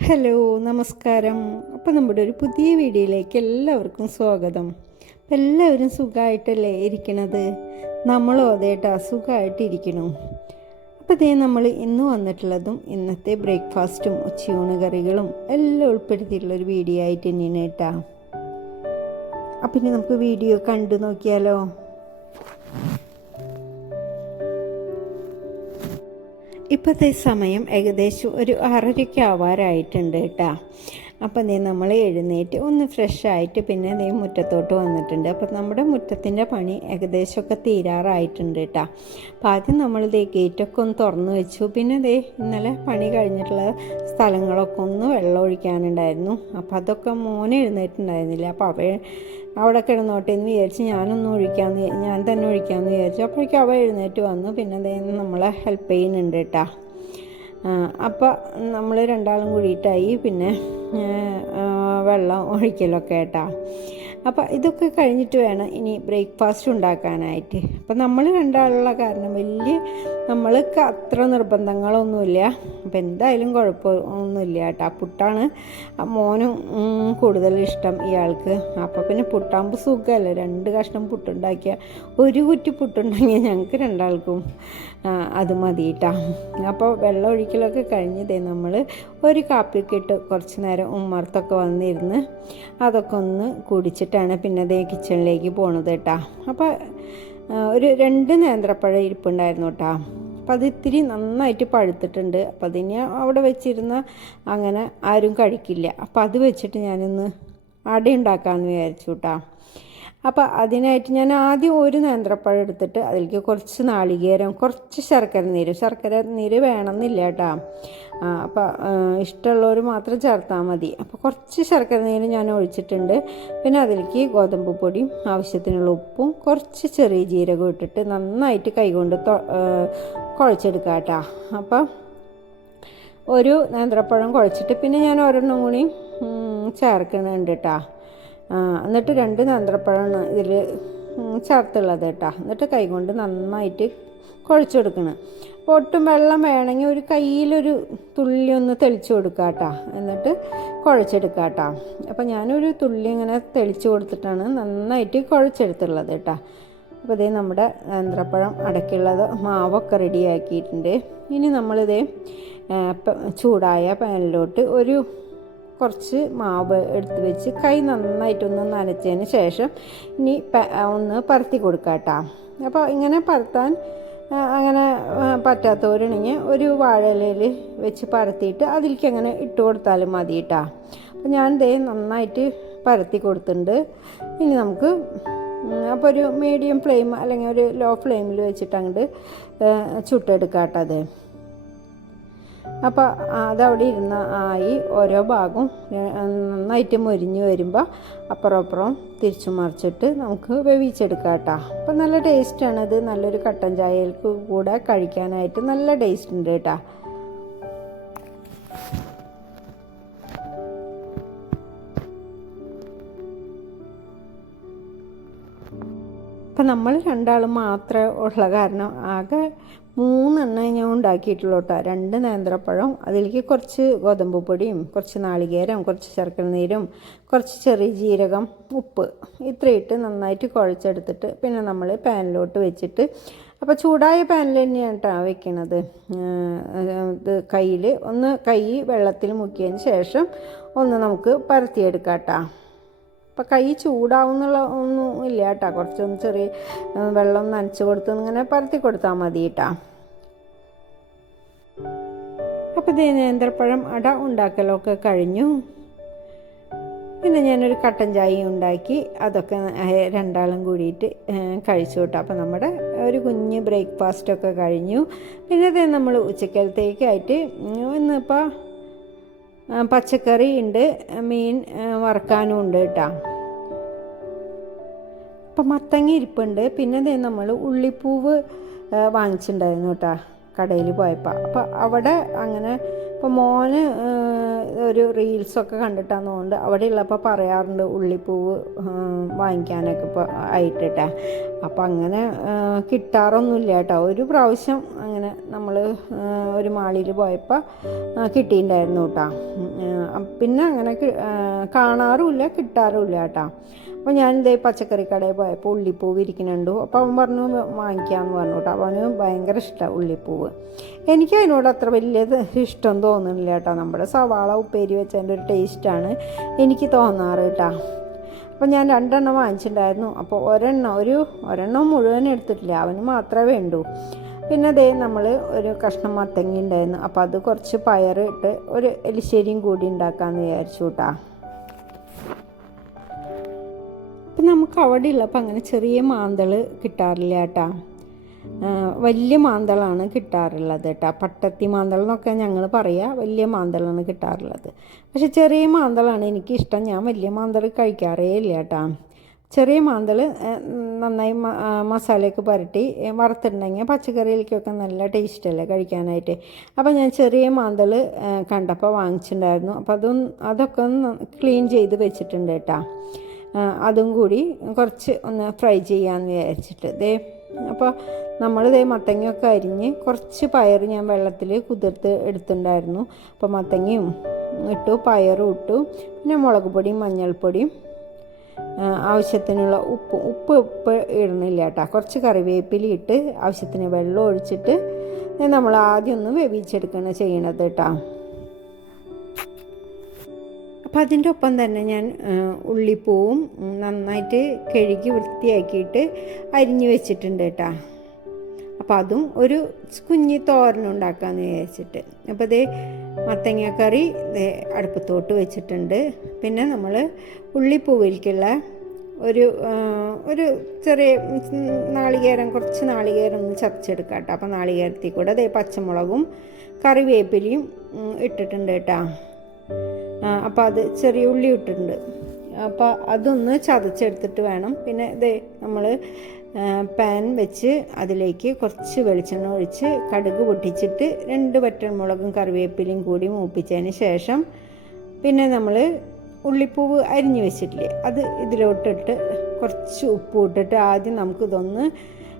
Hello നമസ്കാരം. അപ്പോൾ നമ്മുടെ ഒരു പുതിയ വീഡിയോയിലേക്ക് എല്ലാവർക്കും സ്വാഗതം. അപ്പം എല്ലാവരും സുഖമായിട്ടല്ലേ ഇരിക്കണത്? നമ്മളും അതേട്ടാ സുഖമായിട്ടിരിക്കണം അപ്പോൾ ഇതേ നമ്മൾ ഇന്ന് വന്നിട്ടുള്ളതും ഇന്നത്തെ ബ്രേക്ക്ഫാസ്റ്റും ഉച്ചയൂണ് കറികളും എല്ലാം ഉൾപ്പെടുത്തിയിട്ടുള്ളൊരു വീഡിയോ ആയിട്ട് തന്നെയാണ് കേട്ടാ. അപ്പം ഇനി നമുക്ക് വീഡിയോ കണ്ടു നോക്കിയാലോ? ഇപ്പോഴത്തെ സമയം ഏകദേശം ഒരു ആറരയ്ക്ക് ആവാറായിട്ടുണ്ട് കേട്ടോ. അപ്പം ദേ നമ്മൾ എഴുന്നേറ്റ് ഒന്ന് ഫ്രഷ് ആയിട്ട് പിന്നെ ദേ മുറ്റത്തോട്ട് വന്നിട്ടുണ്ട്. അപ്പം നമ്മുടെ മുറ്റത്തിന്റെ പണി ഏകദേശമൊക്കെ തീരാറായിട്ടുണ്ട് കേട്ടോ അപ്പം ആദ്യം നമ്മൾ ദേ ഗേറ്റൊക്കെ ഒന്ന് തുറന്നു വെച്ചു. പിന്നെ ദേ ഇന്നലെ പണി കഴിഞ്ഞിട്ടുള്ള സ്ഥലങ്ങളൊക്കെ ഒന്ന് വെള്ളം ഒഴിക്കാനുണ്ടായിരുന്നു. അപ്പം അതൊക്കെ മോനെ എഴുന്നേറ്റുണ്ടായിരുന്നില്ല അപ്പോൾ അവ അവിടെ കിടന്നോട്ടെ എന്ന് വിചാരിച്ച് ഞാനൊന്നും ഒഴിക്കാമെന്ന് ഞാൻ തന്നെ ഒഴിക്കാമെന്ന് വിചാരിച്ചു. അപ്പോഴേക്കും അവ എഴുന്നേറ്റ് വന്നു. പിന്നെ അതേ നമ്മളെ ഹെൽപ്പ് ചെയ്യുന്നുണ്ട് കേട്ടോ അപ്പോൾ നമ്മൾ രണ്ടാളും കൂടിയിട്ടായി പിന്നെ വെള്ളം ഒഴിക്കലൊക്കെ കേട്ടാ അപ്പോൾ ഇതൊക്കെ കഴിഞ്ഞിട്ട് വേണം ഇനി ബ്രേക്ക്ഫാസ്റ്റ് ഉണ്ടാക്കാനായിട്ട്. അപ്പോൾ നമ്മൾ രണ്ടാളുള്ള കാരണം വലിയ നമ്മൾക്ക് അത്ര നിർബന്ധങ്ങളൊന്നുമില്ല. അപ്പം എന്തായാലും കുഴപ്പമൊന്നുമില്ല കേട്ടോ. പുട്ടാണ് മോനും കൂടുതൽ ഇഷ്ടം ഇയാൾക്ക്. അപ്പോൾ പിന്നെ പുട്ടാകുമ്പോൾ സുഖമല്ലേ? രണ്ട് കഷ്ണം പുട്ടുണ്ടാക്കിയ ഒരു കുറ്റി പുട്ടുണ്ടെങ്കിൽ ഞങ്ങൾക്ക് രണ്ടാൾക്കും അത് മതി കേട്ടോ. അപ്പോൾ വെള്ളം ഒഴിക്കലൊക്കെ കഴിഞ്ഞതേ നമ്മൾ ഒരു കാപ്പിയൊക്കെ ഇട്ട് കുറച്ച് നേരം ഉമ്മർത്തൊക്കെ വന്നിരുന്ന് അതൊക്കെ ഒന്ന് കുടിച്ചിട്ടാണ് പിന്നെ അതേ കിച്ചണിലേക്ക് പോണത് കേട്ടോ. അപ്പോൾ ഒരു രണ്ട് നേന്ത്രപ്പഴ ഇരിപ്പുണ്ടായിരുന്നു കേട്ടോ. അപ്പം അത് ഇത്തിരി നന്നായിട്ട് പഴുത്തിട്ടുണ്ട്. അപ്പം അതിന് അവിടെ വെച്ചിരുന്ന അങ്ങനെ ആരും കഴിക്കില്ല. അപ്പം അത് വെച്ചിട്ട് ഞാനൊന്ന് അട ഉണ്ടാക്കാമെന്ന് വിചാരിച്ചു കേട്ടോ. അപ്പോൾ അതിനായിട്ട് ഞാൻ ആദ്യം ഒരു നേന്ത്രപ്പഴം എടുത്തിട്ട് അതിലേക്ക് കുറച്ച് നാളികേരം കുറച്ച് ശർക്കര നീര്. ശർക്കര നീര് വേണമെന്നില്ല കേട്ടോ. അപ്പോൾ ഇഷ്ടമുള്ളവർ മാത്രം ചേർത്താൽ മതി. അപ്പോൾ കുറച്ച് ശർക്കര നീര് ഞാൻ ഒഴിച്ചിട്ടുണ്ട്. പിന്നെ അതിലേക്ക് ഗോതമ്പ് പൊടിയും ആവശ്യത്തിനുള്ള ഉപ്പും കുറച്ച് ചെറിയ ജീരകം ഇട്ടിട്ട് നന്നായിട്ട് കൈകൊണ്ട് കുഴച്ചെടുക്കുക കേട്ടോ. അപ്പോൾ ഒരു നേന്ത്രപ്പഴം കുഴച്ചിട്ട് പിന്നെ ഞാൻ ഒരെണ്ണം കൂടി ചേർക്കണുണ്ട് കേട്ടോ. എന്നിട്ട് രണ്ട് നേന്ത്രപ്പഴമാണ് ഇതിൽ ചേർത്തുള്ളത് കേട്ടോ. എന്നിട്ട് കൈകൊണ്ട് നന്നായിട്ട് കുഴച്ചെടുക്കണം. അപ്പോൾ ഒട്ടും വെള്ളം വേണമെങ്കിൽ ഒരു കയ്യിലൊരു തുള്ളി ഒന്ന് തെളിച്ചു കൊടുക്കുക കേട്ടോ. എന്നിട്ട് കുഴച്ചെടുക്കുക കേട്ടോ. അപ്പോൾ ഞാനൊരു തുള്ളി ഇങ്ങനെ തെളിച്ച് കൊടുത്തിട്ടാണ് നന്നായിട്ട് കുഴച്ചെടുത്തുള്ളത് കേട്ടോ. അപ്പോൾ ഇതേ നമ്മുടെ നേന്ത്രപ്പഴം അടയ്ക്കുള്ളത് മാവൊക്കെ റെഡിയാക്കിയിട്ടുണ്ട്. ഇനി നമ്മളിതേ ചൂടായ പാനിലോട്ട് ഒരു കുറച്ച് മാവ് എടുത്ത് വെച്ച് കൈ നന്നായിട്ടൊന്ന് നനച്ചതിന് ശേഷം ഇനി ഒന്ന് പരത്തി കൊടുക്കുക കേട്ടോ അപ്പോൾ ഇങ്ങനെ പരത്താൻ അങ്ങനെ പറ്റാത്തവരാണെങ്കിൽ ഒരു വാഴയിലയിൽ വെച്ച് പരത്തിയിട്ട് അതിലേക്ക് അങ്ങനെ ഇട്ട് കൊടുത്താലും മതി കേട്ടോ അപ്പോൾ ഞാൻ ദേ നന്നായിട്ട് പരത്തി കൊടുത്തിട്ടുണ്ട്. ഇനി നമുക്ക് അപ്പോൾ ഒരു മീഡിയം ഫ്ലെയിം അല്ലെങ്കിൽ ഒരു ലോ ഫ്ലെയിമിൽ വെച്ചിട്ട് അങ്ങോട്ട് ചുട്ടെടുക്കാം കേട്ടോ അത് അപ്പോൾ അതവിടെ ഇരുന്ന് ആയി ഓരോ ഭാഗവും നന്നായിട്ട് മൊരിഞ്ഞ് വരുമ്പോൾ അപ്പുറം അപ്പുറം തിരിച്ചു മറിച്ചിട്ട് നമുക്ക് വേവിച്ചെടുക്കാം കേട്ടോ. അപ്പോൾ നല്ല ടേസ്റ്റാണ് ഇത്. നല്ലൊരു കട്ടൻ ചായക്ക് കൂടെ കഴിക്കാനായിട്ട് നല്ല ടേസ്റ്റ് ഉണ്ട് കേട്ടോ. അപ്പം നമ്മൾ രണ്ടാൾ മാത്രമേ ഉള്ള കാരണം ആകെ മൂന്നെണ്ണം ഞാൻ ഉണ്ടാക്കിയിട്ടുള്ളൂ കേട്ടോ. രണ്ട് നേന്ത്രപ്പഴം അതിലേക്ക് കുറച്ച് ഗോതമ്പ് പൊടിയും കുറച്ച് നാളികേരം കുറച്ച് ശർക്കര നീരും കുറച്ച് ചെറിയ ജീരകം ഉപ്പ് ഇത്രയിട്ട് നന്നായിട്ട് കുഴച്ചെടുത്തിട്ട് പിന്നെ നമ്മൾ പാനിലോട്ട് വെച്ചിട്ട് അപ്പോൾ ചൂടായ പാനിൽ തന്നെയാണ് കേട്ടോ വെക്കണത്. ഇത് കയ്യിൽ ഒന്ന് കൈ വെള്ളത്തിൽ മുക്കിയതിന് ശേഷം ഒന്ന് നമുക്ക് പരത്തിയെടുക്കാം കേട്ടോ അപ്പം കൈ ചൂടാവുന്നുള്ള ഒന്നും ഇല്ല കേട്ടോ. കുറച്ചൊന്ന് ചെറിയ വെള്ളം നനച്ച് കൊടുത്ത് ഇങ്ങനെ പരത്തി കൊടുത്താൽ മതി കേട്ടോ. അപ്പോൾ ഇത് നേന്ത്രപ്പഴം അട ഉണ്ടാക്കലൊക്കെ കഴിഞ്ഞു. പിന്നെ ഞാനൊരു കട്ടൻ ചായ ഉണ്ടാക്കി. അതൊക്കെ രണ്ടാളും കൂടിയിട്ട് കഴിച്ചു കേട്ടോ. അപ്പോൾ നമ്മുടെ ഒരു കുഞ്ഞ് ബ്രേക്ക്ഫാസ്റ്റൊക്കെ കഴിഞ്ഞു. പിന്നെ ഇത് നമ്മൾ ഉച്ചക്കലത്തേക്കായിട്ട് ഇന്നിപ്പോൾ പച്ചക്കറി ഉണ്ട് മീൻ വറക്കാനും ഉണ്ട് കേട്ടോ അപ്പം മത്തങ്ങ ഇരിപ്പുണ്ട്. പിന്നെ ദേ നമ്മൾ ഉള്ളിപ്പൂവ് വാങ്ങിച്ചിട്ടുണ്ടായിരുന്നു കേട്ടോ കടയിൽ പോയപ്പോൾ അപ്പോൾ അവിടെ അങ്ങനെ ഇപ്പോൾ മോന് ഒരു റീൽസൊക്കെ കണ്ടിട്ടാന്ന് തോന്നുന്നുണ്ട് അവിടെ ഉള്ളപ്പോൾ പറയാറുണ്ട് ഉള്ളിപ്പൂവ് വാങ്ങിക്കാനൊക്കെ ഇപ്പോൾ ആയിട്ടെ അപ്പം അങ്ങനെ കിട്ടാറൊന്നുമില്ല കേട്ടോ ഒരു പ്രാവശ്യം അങ്ങനെ നമ്മൾ ഒരു മാളിയിൽ പോയപ്പോൾ കിട്ടിയിട്ടുണ്ടായിരുന്നു കേട്ടോ പിന്നെ അങ്ങനെ കാണാറുമില്ല കിട്ടാറുമില്ല കേട്ടോ അപ്പോൾ ഞാൻ ഇതേ പച്ചക്കറി കടയിൽ പോയപ്പോൾ ഉള്ളിപ്പൂവ് ഇരിക്കുന്നുണ്ട്. അപ്പോൾ അവൻ പറഞ്ഞു വാങ്ങിക്കാമെന്ന് പറഞ്ഞു കേട്ടോ അവന് ഭയങ്കര ഇഷ്ടമാണ് ഉള്ളിപ്പൂവ്. എനിക്ക് അതിനോട് അത്ര വലിയത് ഇഷ്ടം തോന്നുന്നില്ല കേട്ടോ നമ്മുടെ സവാള ഉപ്പേരി വെച്ചതിന്റെ ഒരു ടേസ്റ്റാണ് എനിക്ക് തോന്നാറ് കേട്ടോ അപ്പോൾ ഞാൻ രണ്ടെണ്ണം വാങ്ങിച്ചിട്ടുണ്ടായിരുന്നു. അപ്പോൾ ഒരെണ്ണം ഒരു ഒരെണ്ണം മുഴുവൻ എടുത്തിട്ടില്ല. അവന് മാത്രമേ വേണ്ടൂ. പിന്നെ അതേ നമ്മൾ ഒരു കഷ്ണം മത്തങ്ങ ഉണ്ടായിരുന്നു അപ്പോൾ അത് കുറച്ച് പയർ ഇട്ട് ഒരു എലിശ്ശേരിയും കൂടി ഉണ്ടാക്കാമെന്ന് വിചാരിച്ചു കേട്ടോ അപ്പം നമുക്ക് അവിടെ ഉള്ളപ്പോൾ അങ്ങനെ ചെറിയ മാന്തൾ കിട്ടാറില്ല കേട്ടാ. വലിയ മാന്തളാണ് കിട്ടാറുള്ളത് കേട്ടോ. പട്ടത്തി മാന്തൾ എന്നൊക്കെ ഞങ്ങൾ പറയുക വലിയ മാന്തളാണ് കിട്ടാറുള്ളത്. പക്ഷെ ചെറിയ മാന്തളാണ് എനിക്കിഷ്ടം. ഞാൻ വലിയ മാന്തൾ കഴിക്കാറേ ഇല്ല കേട്ടാ. ചെറിയ മാന്തൾ നന്നായി മസാലയൊക്കെ പുരട്ടി വറുത്തിട്ടുണ്ടെങ്കിൽ പച്ചക്കറിയിലേക്കൊക്കെ നല്ല ടേസ്റ്റല്ലേ കഴിക്കാനായിട്ട്. അപ്പോൾ ഞാൻ ചെറിയ മാന്തൾ കണ്ടപ്പോൾ വാങ്ങിച്ചിട്ടുണ്ടായിരുന്നു. അപ്പോൾ അതും അതൊക്കെ ഒന്ന് ക്ലീൻ ചെയ്ത് വെച്ചിട്ടുണ്ട് കേട്ടോ. അതും കൂടി കുറച്ച് ഒന്ന് ഫ്രൈ ചെയ്യാമെന്ന് വിചാരിച്ചിട്ട്. ദേ അപ്പോൾ നമ്മൾ ദേ മത്തങ്ങയൊക്കെ അരിഞ്ഞ് കുറച്ച് പയർ ഞാൻ വെള്ളത്തിൽ കുതിർത്ത് എടുത്തിട്ടുണ്ടായിരുന്നു. അപ്പോൾ മത്തങ്ങയും ഇട്ടു പയറും ഇട്ടു പിന്നെ മുളക് പൊടിയും മഞ്ഞൾപ്പൊടിയും ആവശ്യത്തിനുള്ള ഉപ്പ് ഉപ്പ് ഉപ്പ് ഇടണില്ല കേട്ടോ. കുറച്ച് കറിവേപ്പില ഇട്ട് ആവശ്യത്തിന് വെള്ളം ഒഴിച്ചിട്ട് നമ്മൾ ആദ്യം ഒന്ന് വേവിച്ചെടുക്കുകയാണ് ചെയ്യണത് കേട്ടോ. അപ്പോൾ അതിന്റെ ഒപ്പം തന്നെ ഞാൻ ഉള്ളിപ്പൂവും നന്നായിട്ട് കഴുകി വൃത്തിയാക്കിയിട്ട് അരിഞ്ഞു വെച്ചിട്ടുണ്ട് കേട്ടോ. അപ്പോൾ അതും ഒരു കുഞ്ഞി തോരനുണ്ടാക്കാമെന്ന് വിചാരിച്ചിട്ട്. അപ്പോൾ ഇത് മത്തങ്ങക്കറി അടുപ്പത്തോട്ട് വെച്ചിട്ടുണ്ട്. പിന്നെ നമ്മൾ ഉള്ളിപ്പൂവിലേക്കുള്ള ഒരു ഒരു ചെറിയ നാളികേരം കുറച്ച് നാളികേരം ഒന്ന് ചതച്ചെടുക്കാം കേട്ടോ. അപ്പോൾ നാളികേരത്തിൽ കൂടെ അതേ പച്ചമുളകും കറിവേപ്പിലയും ഇട്ടിട്ടുണ്ട് കേട്ടോ. അപ്പോൾ അത് ചെറിയ ഉള്ളി ഇട്ടിട്ടുണ്ട്. അപ്പോൾ അതൊന്ന് ചതച്ചെടുത്തിട്ട് വേണം. പിന്നെ ഇത് നമ്മൾ പാൻ വെച്ച് അതിലേക്ക് കുറച്ച് വെളിച്ചെണ്ണ ഒഴിച്ച് കടുക് പൊട്ടിച്ചിട്ട് രണ്ട് വറ്റൽമുളകും കറിവേപ്പിലയും കൂടി മൂപ്പിച്ചതിന് ശേഷം പിന്നെ നമ്മൾ ഉള്ളിപ്പൂവ് അരിഞ്ഞു വെച്ചിട്ടില്ലേ അത് ഇതിലോട്ടിട്ട് കുറച്ച് ഉപ്പ് ഇട്ടിട്ട് ആദ്യം നമുക്കിതൊന്ന്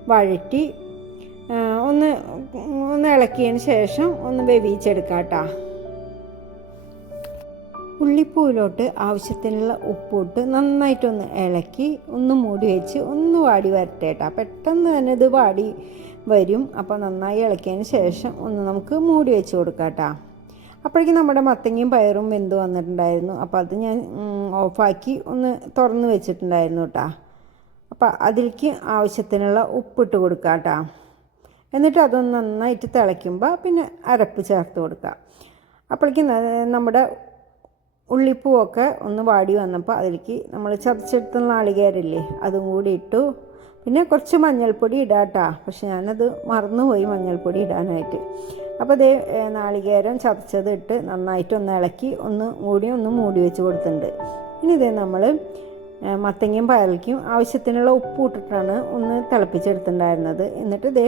വഴറ്റി ഒന്ന് ഒന്ന് ഇളക്കിയതിന് ശേഷം ഒന്ന് വേവിച്ചെടുക്കാം കേട്ടോ ഉള്ളിപ്പൂവിലോട്ട് ആവശ്യത്തിനുള്ള ഉപ്പിട്ട് നന്നായിട്ടൊന്ന് ഇളക്കി ഒന്ന് മൂടി വെച്ച് ഒന്ന് വാടി വരട്ടെ കേട്ടോ പെട്ടെന്ന് തന്നെ ഇത് വാടി വരും. അപ്പോൾ നന്നായി ഇളക്കിയതിന് ശേഷം ഒന്ന് നമുക്ക് മൂടി വെച്ച് കൊടുക്കാം കേട്ടോ അപ്പോഴേക്കും നമ്മുടെ മത്തങ്ങയും പയറും വെന്ത് വന്നിട്ടുണ്ടായിരുന്നു. അപ്പോൾ അത് ഞാൻ ഓഫാക്കി ഒന്ന് തുറന്ന് വെച്ചിട്ടുണ്ടായിരുന്നു കേട്ടോ അപ്പോൾ അതിലേക്ക് ആവശ്യത്തിനുള്ള ഉപ്പിട്ട് കൊടുക്കാട്ടാ കേട്ടോ എന്നിട്ട് അതൊന്ന് നന്നായിട്ട് തിളയ്ക്കുമ്പോൾ പിന്നെ അരപ്പ് ചേർത്ത് കൊടുക്കുക അപ്പോഴേക്കും നമ്മുടെ ഉള്ളിപ്പൂവൊക്കെ ഒന്ന് വാടി വന്നപ്പോൾ അതിലേക്ക് നമ്മൾ ചതച്ചെടുത്ത നാളികേരല്ലേ അതും കൂടി ഇട്ടു. പിന്നെ കുറച്ച് മഞ്ഞൾപ്പൊടി ഇടാട്ടാ. പക്ഷെ ഞാനത് മറന്നുപോയി മഞ്ഞൾപ്പൊടി ഇടാനായിട്ട്. അപ്പോൾ അതേ നാളികേരം ചതച്ചത് ഇട്ട് നന്നായിട്ടൊന്ന് ഇളക്കി ഒന്ന് മൂടി ഒന്ന് മൂടി വെച്ച് കൊടുത്തിട്ടുണ്ട്. ഇനി ഇതേ നമ്മൾ മത്തങ്ങയും പയലയ്ക്കും ആവശ്യത്തിനുള്ള ഉപ്പ് ഇട്ടിട്ടാണ് ഒന്ന് തിളപ്പിച്ചെടുത്തിട്ടുണ്ടായിരുന്നത്. എന്നിട്ട് ഇതേ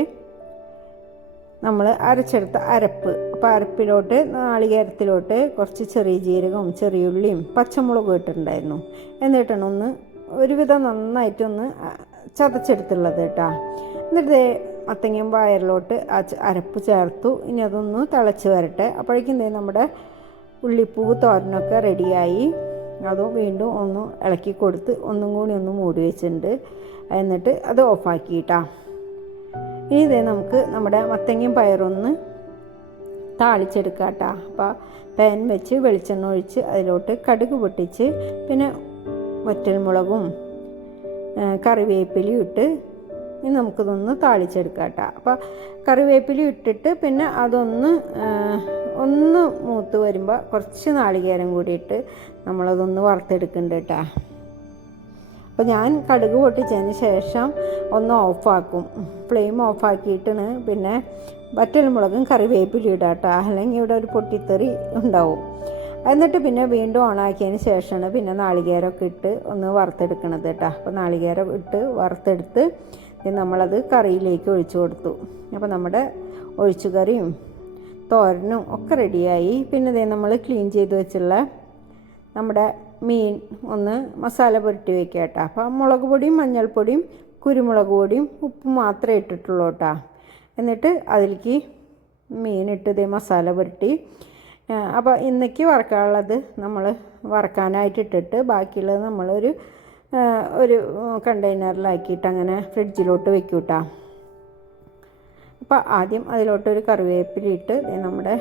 നമ്മൾ അരച്ചെടുത്ത അരപ്പ്. അപ്പോൾ അരപ്പിലോട്ട് നാളികേരത്തിലോട്ട് കുറച്ച് ചെറിയ ജീരകവും ചെറിയുള്ളിയും പച്ചമുളകും ഇട്ടിട്ടുണ്ടായിരുന്നു. എന്നിട്ടാണ് ഒന്ന് ഒരുവിധം നന്നായിട്ടൊന്ന് ചതച്ചെടുത്തുള്ളത് കേട്ടോ. എന്നിട്ട് മത്തങ്ങയും വയറിലോട്ട് ആ അരപ്പ് ചേർത്തു. ഇനി അതൊന്ന് തിളച്ച് വരട്ടെ. അപ്പോഴേക്കും നമ്മുടെ ഉള്ളിപ്പൂവ് തോരനൊക്കെ റെഡിയായി. അതും വീണ്ടും ഒന്ന് ഇളക്കി കൊടുത്ത് ഒന്നും കൂടി ഒന്ന് മൂടി വെച്ചിട്ടുണ്ട്. എന്നിട്ട് അത് ഓഫാക്കിയിട്ടാ. ഇനി ഇതേ നമുക്ക് നമ്മുടെ മത്തങ്ങയും പയറൊന്ന് താളിച്ചെടുക്കാം കേട്ടോ അപ്പോൾ പാൻ വെച്ച് വെളിച്ചെണ്ണ ഒഴിച്ച് അതിലോട്ട് കടുക് പൊട്ടിച്ച് പിന്നെ വറ്റൽമുളകും ആ, കറിവേപ്പിലയും ഇട്ട് ഇനി നമുക്കിതൊന്ന് താളിച്ചെടുക്കാം കേട്ടോ അപ്പോൾ കറിവേപ്പില ഇട്ടിട്ട് പിന്നെ അതൊന്ന് ഒന്ന് മൂത്ത് വരുമ്പോൾ കുറച്ച് നാളികേരം കൂടിയിട്ട് നമ്മളതൊന്ന് വറുത്തെടുക്കുന്നുണ്ട് കേട്ടോ അപ്പോൾ ഞാൻ കടുക് പൊട്ടിച്ചതിന് ശേഷം ഒന്ന് ഓഫാക്കും. ഫ്ലെയിം ഓഫാക്കിയിട്ടാണ് പിന്നെ വറ്റൽമുളകും കറിവേപ്പിലും ഇടാം കേട്ടോ അല്ലെങ്കിൽ ഇവിടെ ഒരു പൊട്ടിത്തെറി ഉണ്ടാവും. എന്നിട്ട് പിന്നെ വീണ്ടും ഓണാക്കിയതിന് ശേഷമാണ് പിന്നെ നാളികേരമൊക്കെ ഇട്ട് ഒന്ന് വറുത്തെടുക്കണത് കേട്ടോ അപ്പോൾ നാളികേരം ഇട്ട് വറുത്തെടുത്ത് നമ്മളത് കറിയിലേക്ക് ഒഴിച്ചു കൊടുത്തു. അപ്പോൾ നമ്മുടെ ഒഴിച്ചുകറിയും തോരനും ഒക്കെ റെഡിയായി പിന്നെ ഇതേ നമ്മൾ ക്ലീൻ ചെയ്ത് വെച്ചുള്ള നമ്മുടെ മീൻ ഒന്ന് മസാല പുരട്ടി വെക്കുക കേട്ടോ. അപ്പം മുളക് പൊടിയും മഞ്ഞൾപ്പൊടിയും കുരുമുളക് പൊടിയും ഉപ്പ് മാത്രമേ ഇട്ടിട്ടുള്ളൂ കേട്ടോ. എന്നിട്ട് അതിലേക്ക് മീനിട്ട് ഇതേ മസാല പുരട്ടി. അപ്പോൾ ഇന്നേക്ക് വറക്കാനുള്ളത് നമ്മൾ വറക്കാനായിട്ട് ഇട്ടിട്ട് ബാക്കിയുള്ളത് നമ്മളൊരു ഒരു കണ്ടെയ്നറിലാക്കിയിട്ട് അങ്ങനെ ഫ്രിഡ്ജിലോട്ട് വെക്കും കേട്ടോ. അപ്പോൾ ആദ്യം അതിലോട്ടൊരു കറിവേപ്പിലിട്ട് നമ്മുടെ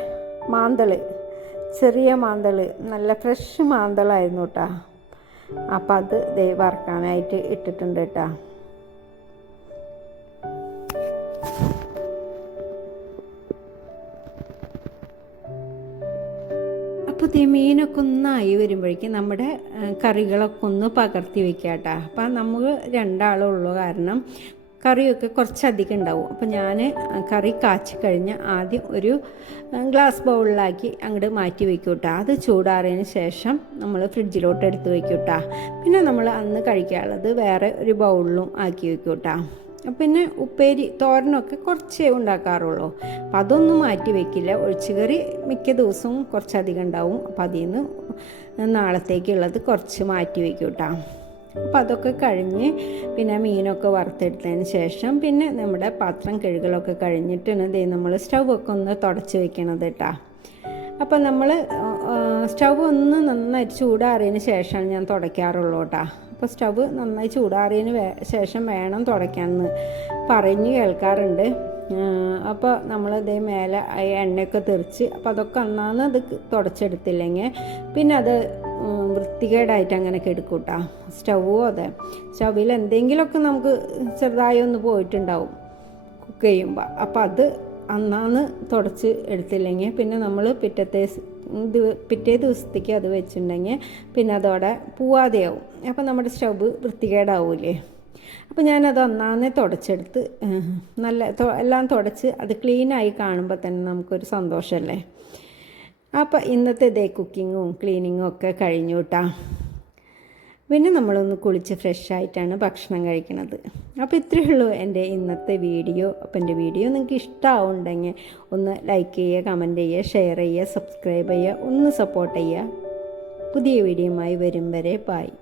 മാന്തൾ ചെറിയ മാന്തൾ നല്ല ഫ്രഷ് മാന്തളായിരുന്നു കേട്ടോ അപ്പം അത് ദേ വറക്കാനായിട്ട് ഇട്ടിട്ടുണ്ട് കേട്ടോ അപ്പോൾ ഈ മീനൊക്കെ ഒന്നായി വരുമ്പോഴേക്കും നമ്മുടെ കറികളൊക്കെ ഒന്ന് പകർത്തി വെക്കുക കേട്ടോ അപ്പം നമുക്ക് രണ്ടാളുള്ളൂ കാരണം കറിയൊക്കെ കുറച്ചധികം ഉണ്ടാവും. അപ്പോൾ ഞാൻ കറി കാച്ചി കഴിഞ്ഞ് ആദ്യം ഒരു ഗ്ലാസ് ബൗളിലാക്കി അങ്ങോട്ട് മാറ്റി വയ്ക്കും കേട്ടോ അത് ചൂടാറിയതിന് ശേഷം നമ്മൾ ഫ്രിഡ്ജിലോട്ട് എടുത്ത് വയ്ക്കും കേട്ടോ പിന്നെ നമ്മൾ അന്ന് കഴിക്കാനുള്ളത് വേറെ ഒരു ബൗളിലും ആക്കി വയ്ക്കും കേട്ടോ പിന്നെ ഉപ്പേരി തോരനൊക്കെ കുറച്ചേ ഉണ്ടാക്കാറുള്ളൂ. അപ്പം അതൊന്നും മാറ്റി വെക്കില്ല. ഒഴിച്ചുകറി മിക്ക ദിവസവും കുറച്ചധികം ഉണ്ടാവും. അപ്പം അതിൽ നിന്ന് നാളത്തേക്കുള്ളത് കുറച്ച് മാറ്റി വയ്ക്കും കേട്ടോ അപ്പോൾ അതൊക്കെ കഴിഞ്ഞ് പിന്നെ മീനൊക്കെ വറുത്തെടുത്തതിന് ശേഷം പിന്നെ നമ്മുടെ പാത്രം കഴുകലൊക്കെ കഴിഞ്ഞിട്ടാണ് ദേ നമ്മൾ സ്റ്റൗവൊക്കെ ഒന്ന് തുടച്ച് വെക്കണത് കേട്ടോ അപ്പോൾ നമ്മൾ സ്റ്റൗ ഒന്ന് നന്നായി ചൂടാറിയതിന് ശേഷമാണ് ഞാൻ തുടയ്ക്കാറുള്ളൂ കേട്ടോ അപ്പോൾ സ്റ്റവ് നന്നായി ചൂടാറിയതിന് ശേഷം വേണം തുടയ്ക്കാമെന്ന് പറഞ്ഞ് കേൾക്കാറുണ്ട്. അപ്പോൾ നമ്മൾ ഇതേ മേലെ എണ്ണയൊക്കെ തെറിച്ച് അപ്പോൾ അതൊക്കെ അന്നാന്ന് അത് തുടച്ചെടുത്തില്ലെങ്കിൽ പിന്നെ അത് വൃത്തികേടായിട്ട് അങ്ങനെ കെടുക്കും കേട്ടോ സ്റ്റൗവും അതെ. സ്റ്റൗവിൽ എന്തെങ്കിലുമൊക്കെ നമുക്ക് ചെറുതായി ഒന്ന് പോയിട്ടുണ്ടാവും കുക്ക് ചെയ്യുമ്പോൾ അപ്പോൾ അത് അന്നാന്ന് തുടച്ച് എടുത്തില്ലെങ്കിൽ പിന്നെ നമ്മൾ പിറ്റത്തെ പിറ്റേ ദിവസത്തേക്ക് അത് വെച്ചിട്ടുണ്ടെങ്കിൽ പിന്നെ അതോടെ പോവാതെയാവും. അപ്പോൾ നമ്മുടെ സ്റ്റവ് വൃത്തികേടാവൂലേ. അപ്പോൾ ഞാനത് ഒന്നാന്നെ തുടച്ചെടുത്ത് നല്ല എല്ലാം തുടച്ച് അത് ക്ലീനായി കാണുമ്പോൾ തന്നെ നമുക്കൊരു സന്തോഷമല്ലേ അപ്പോൾ ഇന്നത്തെ ഇതേ കുക്കിങ്ങും ക്ലീനിങ്ങും ഒക്കെ കഴിഞ്ഞു കേട്ടാ പിന്നെ നമ്മളൊന്ന് കുളിച്ച് ഫ്രഷ് ആയിട്ടാണ് ഭക്ഷണം കഴിക്കുന്നത് അപ്പോൾ ഇത്രയേ ഉള്ളൂ എന്റെ ഇന്നത്തെ വീഡിയോ. അപ്പോൾ എന്റെ വീഡിയോ നിങ്ങൾക്ക് ഇഷ്ടമാവുണ്ടെങ്കിൽ ഒന്ന് ലൈക്ക് ചെയ്യുക കമന്റ് ചെയ്യുക ഷെയർ ചെയ്യുക സബ്സ്ക്രൈബ് ചെയ്യുക ഒന്ന് സപ്പോർട്ട് ചെയ്യുക. പുതിയ വീഡിയോയുമായി വരും വരെ ബായ്